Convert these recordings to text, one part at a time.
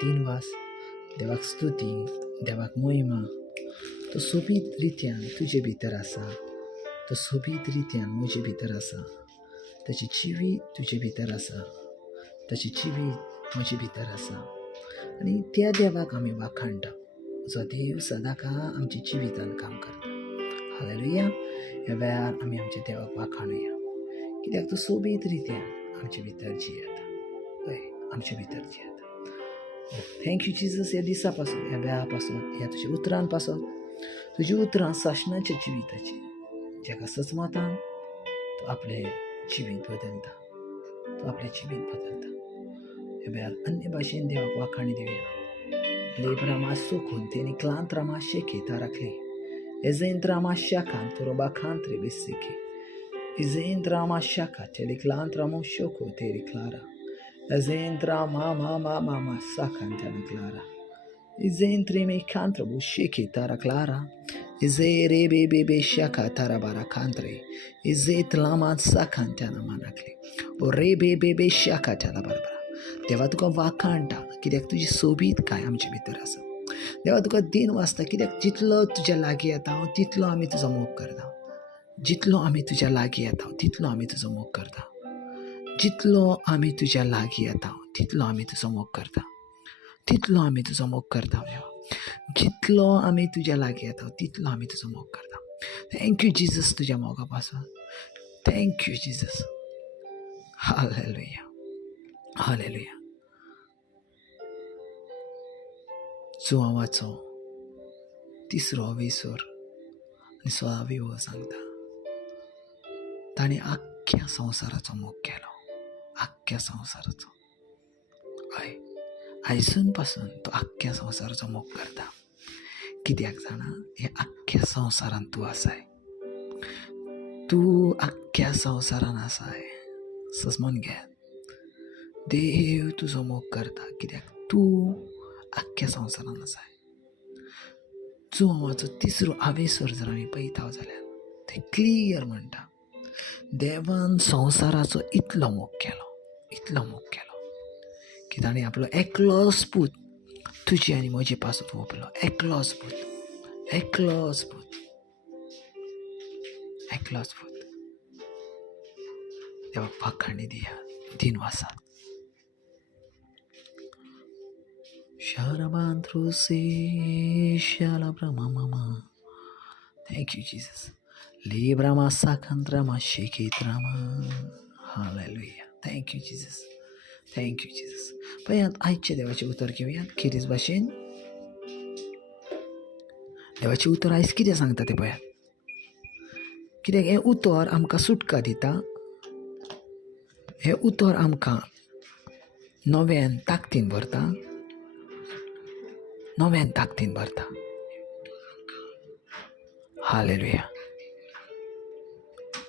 दिनवास, देवाक स्तुती, देवाक महिमा. तो सोबीत रित्यान तुजे भितर आसा, तो सोबीत रित्यान म्हजे भितर आसा. ताची जिवीत तुजे भितर आसा, ताची जिवीत म्हजे भितर आसा. आनी त्या देवाक आमी वाखाणटा जो देव सदांकाळ आमच्या जिवितान काम करता. हालेलुया. ह्या वेळार आमी आमच्या देवाक वाखाणुया, कित्याक तो सोबीत रित्यान आमचे भितर जियेता. हय, आमचे भितर जियेता. Thank you Jesus. ह्या दिसा पासून, ह्या वेळा पासून, ह्या तुज्या उतरां पासून, तुजी उतरां सासणाच्या जिविताची, जेका सचमतान तो आपले जिवीत बदलता, तो आपले जिवीत बदलता. ह्या वेळार अन्य भाशेन देवाक वाखाणी दिवया. लेब्रामा सोखून तेनी क्लांत रामा शेखेता राखले. एजेंत रामा शाखान तुरोबा खांत्रे बेसिके. इजेंत रामा शाखा तेली क्लांत रामो शोको तेरी क्लारा. एजेंत रामा मामा मामा साखान त्याना क्लारा. इजेंत रे मे खांत्र बु शेखेता क्लारा. इजे रे बे बे बे शाखा तारा बारा खांत्रे. इजेत लामा साखान त्याना मानाकले. ओ रे बे बे बे शाखा त्याला बरबरा. देवा तुका वाखाणटा, कित्याक तुजी सोबीत काय आमचे भितर आसा. देवा तुका दिन वाजता, कित्याक जितलो तुज्या लागीं येता हांव तितलो आमी तुजो मोग करता. जितलो आमी तुज्या लागीं येता तितलो आमी तुजो मोग करता. जितलो आमी तुज्या लागीं येता तितलो आमी तुजो मोग करता. तितलो आमी तुजो मोग करता देवा. जितलो आमी तुज्या लागीं येता तितलो आमी तुजो मोग करता. थँक्यू जिजस तुज्या मोगा पासून. Thank you Jesus. हालेलुया. हालेलुया. जुआंवाचो तिसरो अवेसर आनी 16वी ओळ सांगता, ताणें आख्ख्या संवसाराचो मोग केलो. आख्ख्या संवसाराचो. हय, आयसून पासून तो आख्ख्या संवसाराचो मोग करता. कित्याक जाणा, हे आख्ख्या संवसारान तूं आसाय. तूं आख्ख्या संवसारान आसाय. समजून घे. देव तुजो मोग करता, कित्याक तूं आख्ख्या संवसारान आसाय. जुआंवाचो तिसरो आवेसर जर आमी पळयता जाल्यार ते क्लियर म्हणटा, देवान संवसाराचो इतलो मोग केलो, इतलो मोग केलो की ताणें आपलो एकलोच पूत तुजी आनी म्हजे पासून ओंपलो. एकलोच पूत, एकलोच पूत, एकलोच पूत. देवाक वाखाणी दिया दिनवासात. Thank you, Jesus. Librama sakandrama shekitrama. Hallelujah. Thank you, Jesus. Thank you, Jesus. पळयात, आयचे देवाचे उतर घेवया खिरीज भाशेन. देवाचे उतर आयज कितें सांगता ते पळयात. कित्याक हें उतर आमकां सुटका दिता. हें उतर आमकां नव्यान ताकतीन भरता. नव्यान ताकतीन भरता. हालेलुया.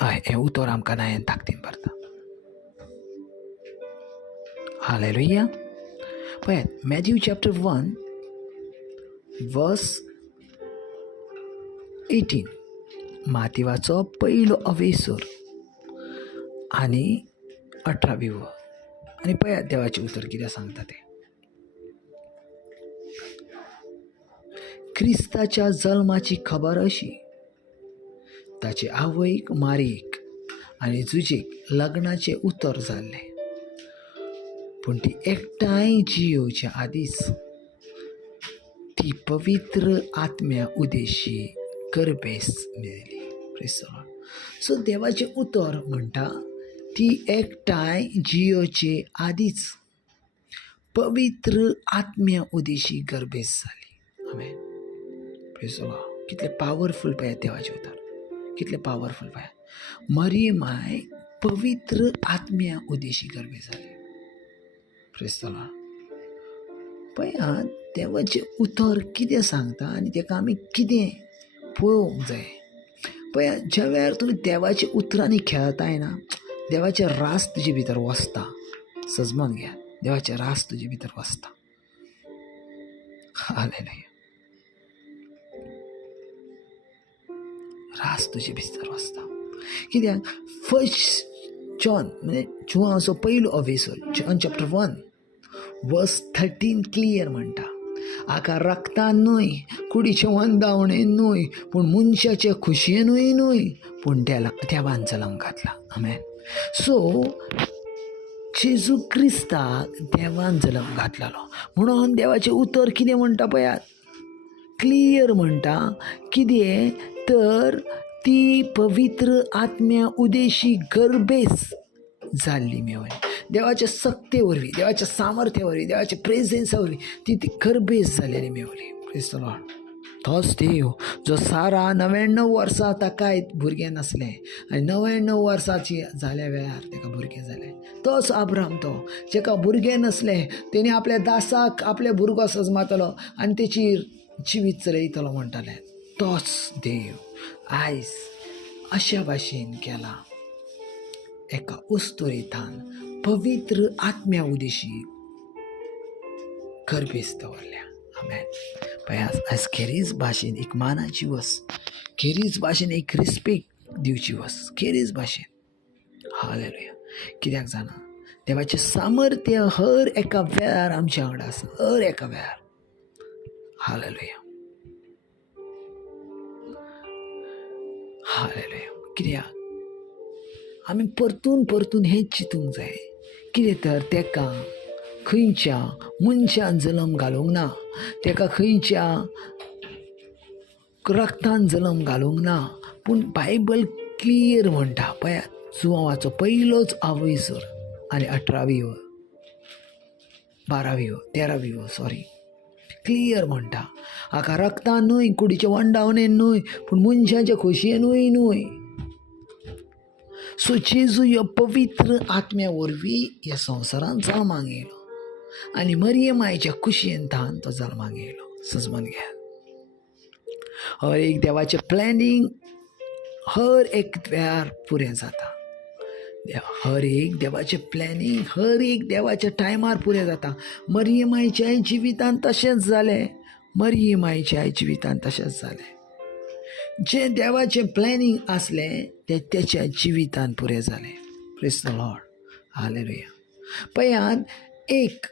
हय, हें उतर आमकां नव्यान ताकतीन भरता. हालेलुया. पळयात, मॅथ्यू चॅप्टर 1 वर्स 18. मातिवाचो पयलो अवेसर आनी 18वी ओळ. आनी पळयात देवाचें उतर कितें सांगता तें. क्रिस्ताच्या जल्माची खबर अशी, ताचे आवयक मारयेक आनी जुजेक लग्नाचे उतर जाल्ले, पूण ती एकठांय जियोवच्या आदींच ती पवित्र आत्म्या उदेशी गर्भेस मेळिल्ली. सो देवाचें उतर म्हणटा ती एकठांय जियोचे आदींच पवित्र आत्म्या उदेशी गर्भेस जाली. आमेन. कितले पावरफूल पळयात देवाचें उतर. कितले पावरफूल पळयात. मरियमाय पवित्र आत्म्या उदेशी गर्भे जाली. Praise the Lord. पळयात, देवाचें उतर कितें सांगता आनी तेका आमी कितें पळोवंक जाय. पळयात, ज्या वेळार तुमी देवाच्या उतरांनी खेळताय ना, देवाचें रास तुजे भितर वसता. सजमोन घ्या, देवाचें रास तुजे भितर वसता. हालेलुया. रास तुजे भितर वसता. कित्याक फर्स्ट जॉन म्हणजे जुआंवाचो पयलो अवेसर, जॉन चॅप्टर 1 वर्स 13 क्लियर म्हणटा, आका रक्तान न्हय, कुडीचे वंदावणे न्हय, पूण मनशाचे खुशयेनूय न्हय, पूण देवान जल्म घातला. आमेन. सो जेजू क्रिस्ताक देवान जल्म घातलेलो म्हणून देवाचें उतर कितें म्हणटा पळयात, क्लियर म्हणटा. कितें तर ती पवित्र आत्म्या उदेशी गर्भेस जाल्ली मेवय. देवाच्या सक्ते वरवीं, देवाच्या सामर्थ्या वरवीं, देवाच्या प्रेझेन्सा वरवीं ती गर्भेस जालेली मेवली. Praise the Lord. तोच देव जो सारा 99 वर्सां ताकाय भुरगें नासलें आनी 99 वर्सांची जाल्या वेळार ताका भुरगें जालें. तोच अब्राहम, तो जेका भुरगें नसलें, तेणी आपल्या दासाक आपले भुरगो सजमातलो आनी तेची जिवीत चलयतलो म्हणटाले. तोच देव आयज अशा भाशेन केला. एका उस्तुरितान पवित्र आत्म्या उदेशी गर्भेस दवरल्या. आमेन. पळय आयज खेरीज भाशेन एक मानाची वस, खेरीज भाशेन एक रिस्पेक्ट दिवची वस, खेरीज भाशेन. हालेलुया. कित्याक जाणा देवाचें सामर्थ्य हर एका वेळार आमच्या वांगडा आसा, हर एका वेळार. हालेलुया. हालेलुया. कित्याक आमी परतून परतून हेंच चिंतूंक जाय. कितें तर तेका खंयच्या मनशान जल्म घालूंक ना, तेका खंयच्या रक्तान जल्म घालूंक ना, पूण बायबल क्लियर म्हणटा पळयात. जुवांवाचो पयलोच आवयसर आनी 18वी 13वी क्लियर म्हणटा, हाका रक्तान न्हय, कुडीचे वंडावणेन न्हय, पूण मनशाच्या खोशयेनूय न्हय. सो जेजू ह्यो पवित्र आत्म्या वरवीं ह्या संवसारांत जल्माक येयलो आनी मरियम आईच्या कुशयेन तान तो जल्माक येयलो. समजून घ्या. हर एक देवाचें प्लॅनिंग हर एक वेळार पुरें जाता. हर एक देवाचें प्लॅनिंग हर एक देवाच्या टायमार पुरें जाता. मरियम आईच्या जिवितान तशेंच जालें. मरियम आईच्या जिवितान तशेंच जालें. जें देवाचें प्लॅनिंग आसलें तें तेच्या जिवितान पुरें जालें. Praise the Lord. हालेलुया. पळयात, एक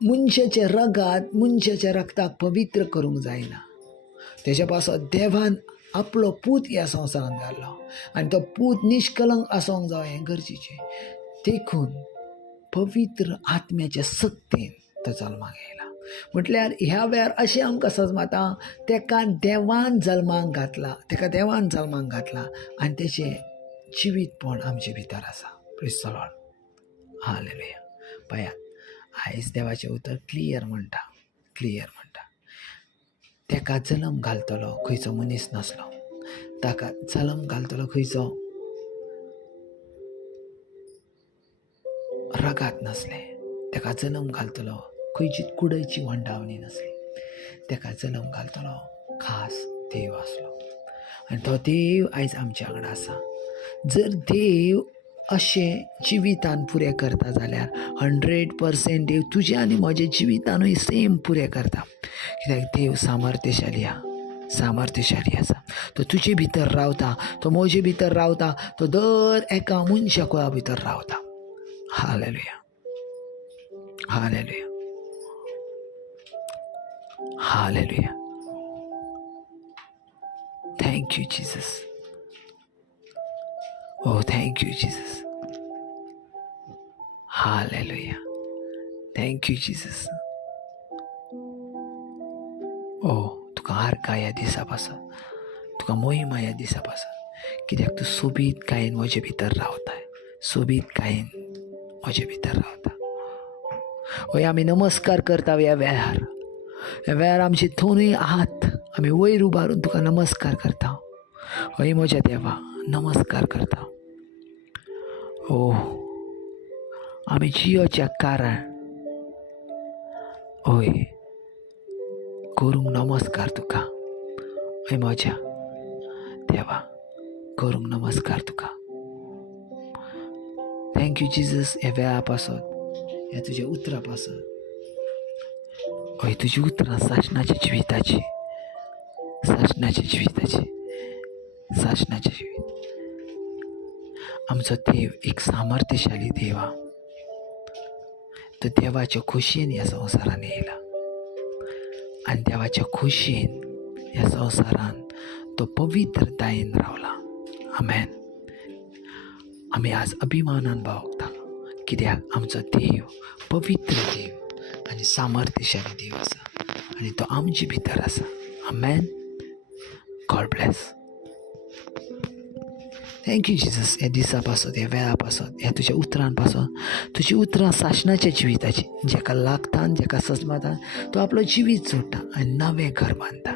मनशाच्या रगात, मनशाच्या रक्ताक पवित्र करूंक जायना. तेच्या पासत देवान आपलो पूत ह्या संवसारांत घालो आनी तो पूत निश्कलंक आसूंक जाय हें गरजेचें. देखून पवित्र आत्म्याच्या सक्तेन तो जल्माक येयला. म्हटल्यार ह्या वेळार अशें आमकां समजता, तेका देवान जल्माक घातला आनी तेचें जिवीतपण आमचे भितर आसा. Praise the Lord. हालेलुया. पळयात, आयज देवाचें उतर क्लियर म्हणटा, तेका जल्म घालतलो खंयचो मनीस नासलो, ताका जल्म घालतलो खंयचो रगात नासलें, तेका जल्म घालतलो खंयची कुडयची वंडावणी नासली, तेका जल्म घालतलो खास देव आसलो. आनी तो देव आयज आमच्या वांगडा आसा. जर देव अशें जिवितान पुरें करता जाल्यार 100% देव तुज्या आनी म्हज्या जिवितानूय सेम पुरें करता. कित्याक देव सामर्थ्यशाली आसा. तो तुजे भितर रावता, तो म्हजे भितर रावता, तो दर एका मनशा कुळा भितर रावता. Hallelujah. Hallelujah. Hallelujah. Thank you Jesus. Oh, thank you, Jesus. Hallelujah. Thank you, Jesus. Oh, तुका आर्का ह्या दिसा पासून, तुका मोहिमा ह्या दिसा पासून, कित्याक तूं सोबीत कायेन म्हजे भितर रावता. हय, आमी नमस्कार करता ह्या वेळार आमचे दोनूय हात आमी वयर उबारून तुका नमस्कार करता. हय म्हज्या देवा, नमस्कार करता. आमी जियोच्या कारण हय करूंक नमस्कार तुका. हय म्हज्या देवा, करूंक नमस्कार तुका. Thank you Jesus. ह्या वेळा पासून, ह्या तुज्या उतरा पासून, हय तुजी उतरां सासणाच्या जिविताची, आमचो देव एक सामर्थ्यशाली देव. तो देवाच्या खुशयेन ह्या संवसारान येयला आनी देवाच्या खुशयेन ह्या संवसारान तो पवित्रतायेन रावला. आमेन. आमी आज अभिमानान बावगता कित्याक आमचो देव पवित्र देव आनी सामर्थ्यशाली देव आसा आनी तो आमचे भितर आसा. Amen. God bless. Thank you Jesus. ह्या दिसा पासून, ह्या वेळा पासून, ह्या तुज्या उतरां पासून, तुजी उतरां साशनाच्या जिविताची जेका लागता जेका सजमता तो आपलो जिवीत जोडटा आनी नवें घर बांदता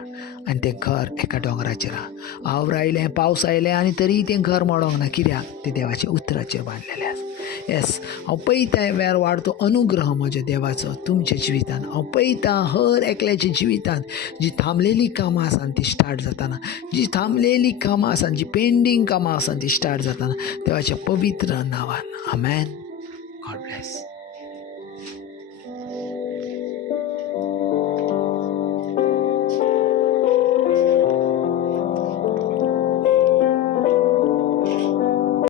आनी तें घर एका दोंगराचेर आहा. आवड आयलें, पावस आयलें आनी तरी तें घर मोडोंक ना. कित्याक तें देवाच्या उतराचेर बांदलेलें आसा. येस, हांव पळयता वेळार वाडतो अनुग्रह म्हज्या देवाचो तुमच्या जिवितान. हांव पळयता हर एकल्याच्या जिवितान जी थांबलेलीं कामां आसात ती स्टार्ट जाताना, जी थांबलेलीं कामां आसात, जी पेंडींग कामां आसात ती स्टार्ट जाताना देवाच्या पवित्र नांवान. आमेन. God bless.